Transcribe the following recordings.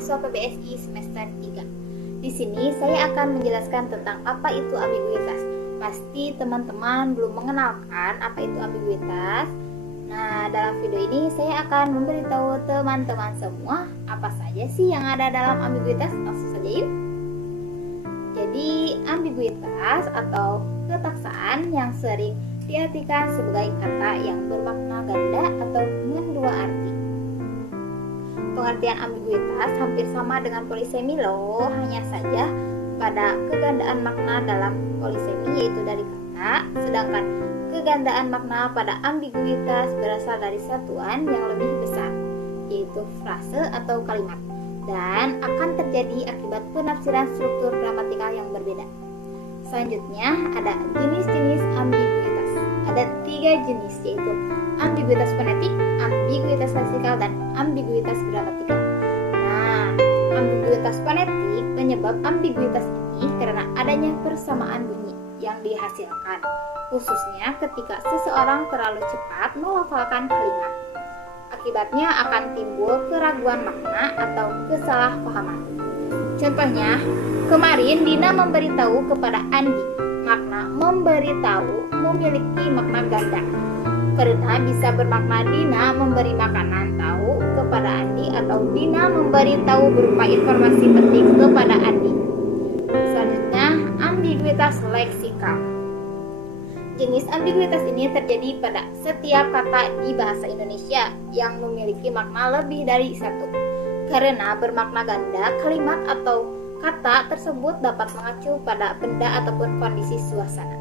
mahasiswa PBSI semester 3. Di sini saya akan menjelaskan tentang apa itu ambiguitas. Pasti teman-teman belum mengenalkan apa itu ambiguitas. Nah, dalam video ini saya akan memberitahu teman-teman semua apa saja sih yang ada dalam ambiguitas. Langsung saja yuk. Jadi, ambiguitas atau ketaksaan yang sering diartikan sebagai kata yang bermakna ganda atau dengan dua arti. Pengertian ambiguitas hampir sama dengan polisemi loh, hanya saja pada kegandaan makna dalam polisemi yaitu dari kata, sedangkan kegandaan makna pada ambiguitas berasal dari satuan yang lebih besar, yaitu frase atau kalimat, dan akan terjadi akibat penafsiran struktur gramatikal yang berbeda. Selanjutnya ada jenis-jenis ambiguitas. Ada 3 jenis, yaitu ambiguitas fonetik, ambiguitas leksikal, dan ambiguitas gramatikal. Nah, ambiguitas fonetik penyebab ambiguitas ini karena adanya persamaan bunyi yang dihasilkan, khususnya ketika seseorang terlalu cepat melafalkan kalimat. Akibatnya akan timbul keraguan makna atau kesalahpahaman. Contohnya, kemarin Dina memberitahu kepada Andi. Makna memberitahu memiliki makna ganda karena bisa bermakna Dina memberi makanan tahu kepada Andi atau Dina memberitahu berupa informasi penting kepada Andi. Selanjutnya, ambiguitas leksikal. Jenis ambiguitas ini terjadi pada setiap kata di bahasa Indonesia yang memiliki makna lebih dari satu. Karena bermakna ganda, kalimat atau kata tersebut dapat mengacu pada benda ataupun kondisi suasana.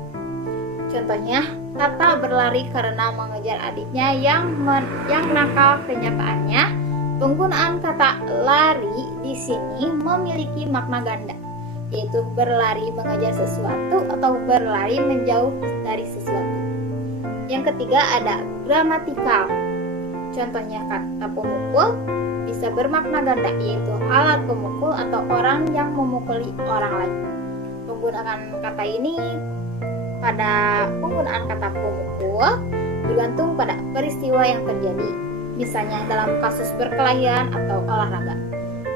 Contohnya, Tata berlari karena mengejar adiknya yang nakal. Kenyataannya, penggunaan kata lari di sini memiliki makna ganda, yaitu berlari mengejar sesuatu atau berlari menjauh dari sesuatu. Yang ketiga ada gramatikal. Contohnya kata pemukul bisa bermakna ganda, yaitu alat pemukul atau orang yang memukuli orang lain. Penggunaan kata ini pada penggunaan kata pemukul bergantung pada peristiwa yang terjadi. Misalnya dalam kasus perkelahian atau olahraga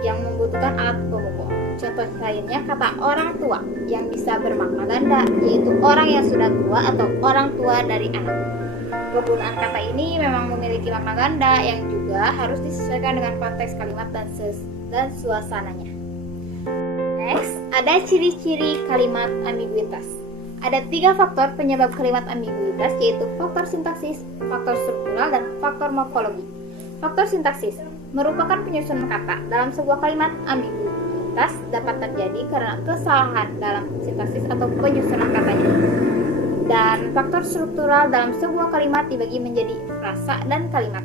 yang membutuhkan alat pemukul. Contoh lainnya kata orang tua yang bisa bermakna ganda, yaitu orang yang sudah tua atau orang tua dari anak. Penggunaan kata ini memang memiliki makna ganda yang juga harus disesuaikan dengan konteks kalimat dan suasananya. Next, ada ciri-ciri kalimat ambiguitas. Ada 3 faktor penyebab kalimat ambiguitas, yaitu faktor sintaksis, faktor struktural, dan faktor morfologi. Faktor sintaksis merupakan penyusunan kata dalam sebuah kalimat. Ambiguitas dapat terjadi karena kesalahan dalam sintaksis atau penyusunan katanya. Dan faktor struktural dalam sebuah kalimat dibagi menjadi frasa dan kalimat.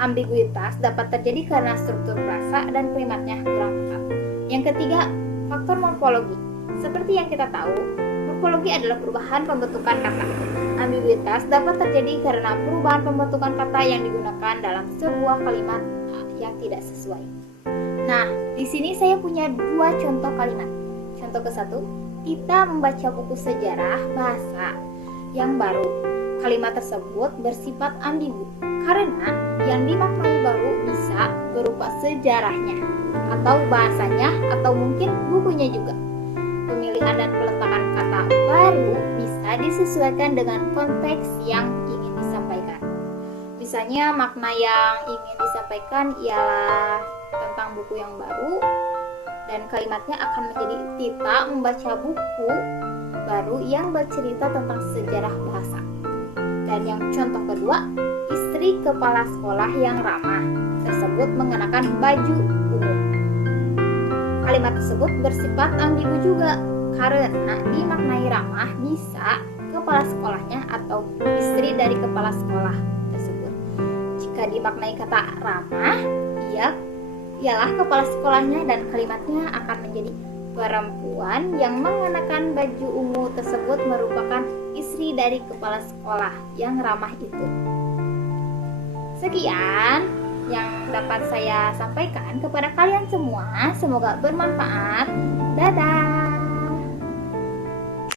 Ambiguitas dapat terjadi karena struktur frasa dan kalimatnya kurang tepat. Yang ketiga, faktor morfologi. Seperti yang kita tahu, morfologi adalah perubahan pembentukan kata. Ambiguitas dapat terjadi karena perubahan pembentukan kata yang digunakan dalam sebuah kalimat yang tidak sesuai. Nah, di sini saya punya 2 contoh kalimat. Contoh ke-1, kita membaca buku sejarah bahasa yang baru. Kalimat tersebut bersifat ambigu karena yang dimaknai baru bisa berupa sejarahnya atau bahasanya atau mungkin bukunya juga. Pemilihan dan peletakan kata baru bisa disesuaikan dengan konteks yang ingin disampaikan. Misalnya makna yang ingin disampaikan ialah tentang buku yang baru dan kalimatnya akan menjadi Tita membaca buku baru yang bercerita tentang sejarah bahasa. Dan yang contoh kedua, istri kepala sekolah yang ramah tersebut mengenakan baju ungu. Kalimat tersebut bersifat ambigu juga karena dimaknai ramah bisa kepala sekolahnya atau istri dari kepala sekolah tersebut. Jika dimaknai kata ramah, ialah kepala sekolahnya dan kalimatnya akan menjadi perempuan yang mengenakan baju ungu tersebut merupakan istri dari kepala sekolah yang ramah itu. Sekian yang dapat saya sampaikan kepada kalian semua. Semoga bermanfaat. Dadah.